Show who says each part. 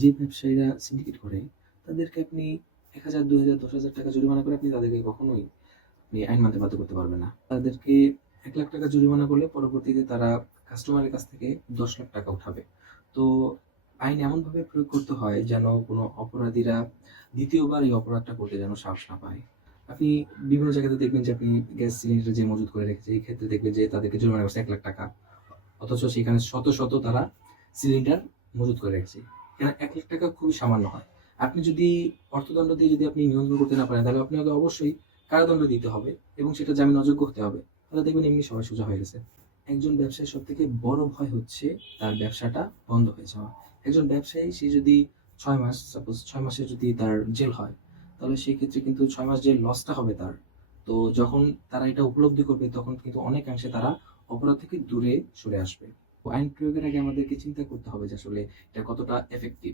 Speaker 1: যে ব্যবসায়ীরা সিন্ডিকেট করে, তাদেরকে আপনি এক হাজার দু হাজার, দশ হাজার টাকা জরিমানা করে আপনি তাদেরকে কখনোই আপনি আইন মানতে বাধ্য করতে পারবেন না। তাদেরকে এক লাখ টাকা জরিমানা করলে পরবর্তীতে তারা কাস্টমারের কাছ থেকে দশ লাখ টাকা উঠাবে। তো আইন এমনভাবে প্রয়োগ করতে হয় যেন কোনো অপরাধীরা দ্বিতীয়বার এই অপরাধটা করতে যেন সাহস না পায়। আপনি বিভিন্ন জায়গাতে দেখবেন যে আপনি গ্যাস সিলিন্ডার যে মজুত করে রেখেছে, এই ক্ষেত্রে দেখবেন যে তাদেরকে জরিমানা করছে এক লাখ টাকা। অথচ সেখানে শত শত তারা সিলিন্ডার মজুত করে রেখেছে। এখানে এক লাখ টাকা খুবই সামান্য হয়। আপনি যদি অর্থদণ্ড দিয়ে যদি আপনি নিয়ন্ত্রণ করতে না পারেন, তাহলে আপনাকে অবশ্যই কারাদণ্ড দিতে হবে এবং সেটা জামিন অযোগ্য হতে হবে। তাহলে দেখবেন এমনি সবাই সোজা হয়ে গেছে। একজন ব্যবসায়ীর সব থেকে বড় ভয় হচ্ছে তার ব্যবসাটা বন্ধ হয়ে যাওয়া। একজন ব্যবসায়ী, সে যদি ছয় মাস সাপোজ ছয় মাসে যদি তার জেল হয়, তাহলে সেই ক্ষেত্রে কিন্তু ছয় মাস যে লসটা হবে তার। তো যখন তারা এটা উপলব্ধি করবে, তখন কিন্তু অনেকাংশে তারা অপরাধ থেকে দূরে সরে আসবে। আইন প্রয়োগের আগে আমাদেরকে চিন্তা করতে হবে যে আসলে এটা কতটা এফেক্টিভ